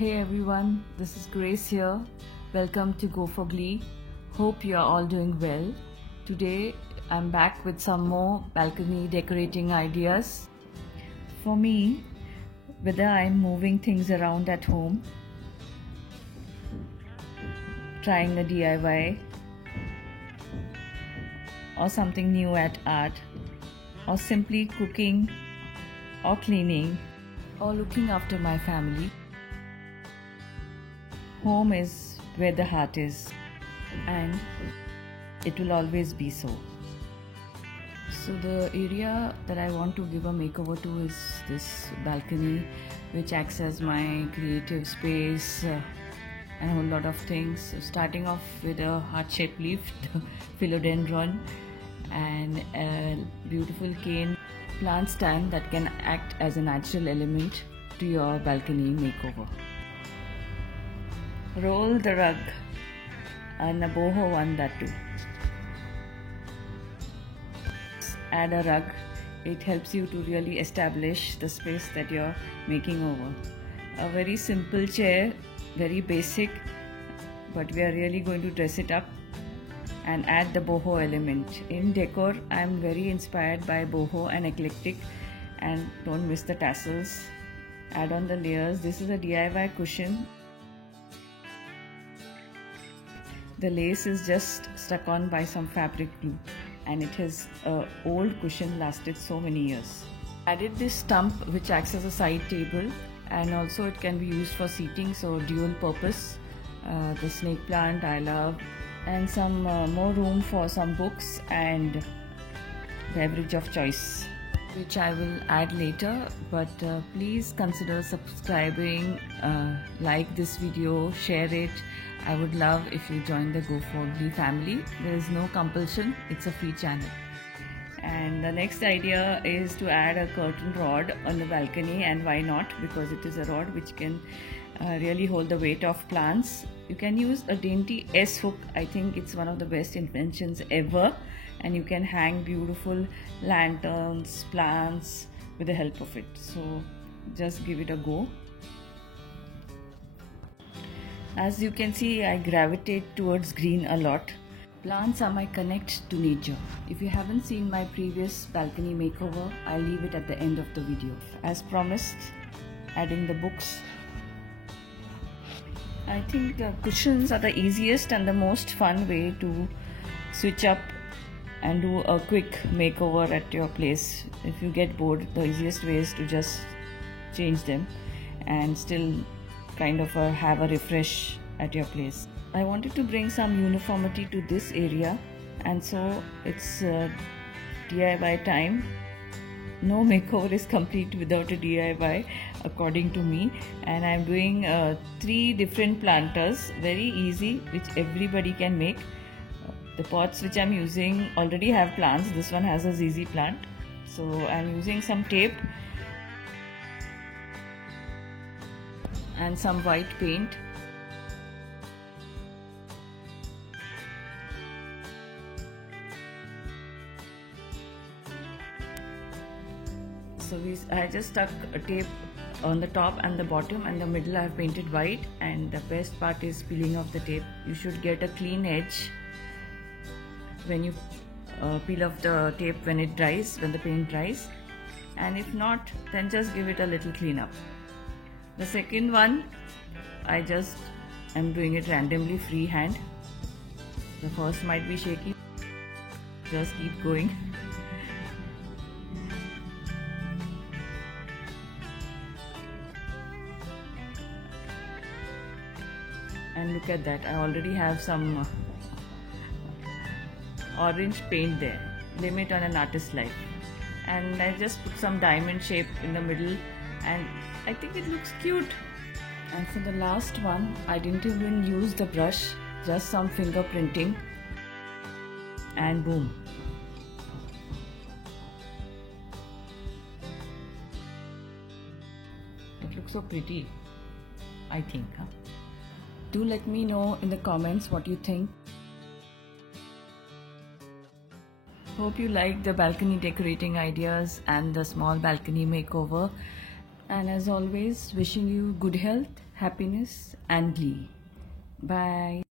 Hey everyone, this is Grace here. Welcome to Go for Glee. Hope you are all doing well. Today I'm back with some more balcony decorating ideas. For me, whether I'm moving things around at home, trying a DIY, or something new at art, or simply cooking, or cleaning, or looking after my family, home is where the heart is, and it will always be so. So the area that I want to give a makeover to is this balcony, which acts as my creative space and a whole lot of things. So starting off with a heart-shaped leaf, philodendron, and a beautiful cane plant stand that can act as a natural element to your balcony makeover. Roll the rug, and a boho one that too. Add a rug, it helps you to really establish the space that you're making over. A very simple chair, very basic, but we are really going to dress it up and add the boho element. In decor, I'm very inspired by boho and eclectic, and don't miss the tassels. Add on the layers. This is a DIY cushion. The lace is just stuck on by some fabric glue, and it has an old cushion, lasted so many years. Added this stump which acts as a side table, and also it can be used for seating, so dual purpose. The snake plant I love, and some more room for some books and beverage of choice, which I will add later. But please consider subscribing, like this video, share it. I would love if you join the Go for Glee family. There is no compulsion, it's a free channel. And the next idea is to add a curtain rod on the balcony, and why not, because it is a rod which can really hold the weight of plants. You can use a dainty S hook. I think it's one of the best inventions ever, and you can hang beautiful lanterns, plants with the help of it. So just give it a go. As you can see, I gravitate towards green a lot. Plants are my connect to nature. If you haven't seen my previous balcony makeover, I'll leave it at the end of the video. As promised, adding the books. I think the cushions are the easiest and the most fun way to switch up and do a quick makeover at your place. If you get bored, the easiest way is to just change them and still kind of have a refresh at your place. I wanted to bring some uniformity to this area, and so it's DIY time. No makeover is complete without a DIY, according to me, and I'm doing 3 different planters, very easy, which everybody can make. The pots which I'm using already have plants. This one has a ZZ plant, so I'm using some tape and some white paint. So I just stuck a tape on the top and the bottom, and the middle I have painted white, and the best part is peeling off the tape. You should get a clean edge when you peel off the tape when it dries, when the paint dries, and if not, then just give it a little cleanup. The second one, I just am doing it randomly, freehand. The first might be shaky, just keep going. And look at that, I already have some orange paint there. Limit on an artist's life. And I just put some diamond shape in the middle, and I think it looks cute. And for the last one, I didn't even use the brush, just some fingerprinting, and boom. It looks so pretty, I think. Do let me know in the comments what you think. Hope you like the balcony decorating ideas and the small balcony makeover. And as always, wishing you good health, happiness and glee. Bye.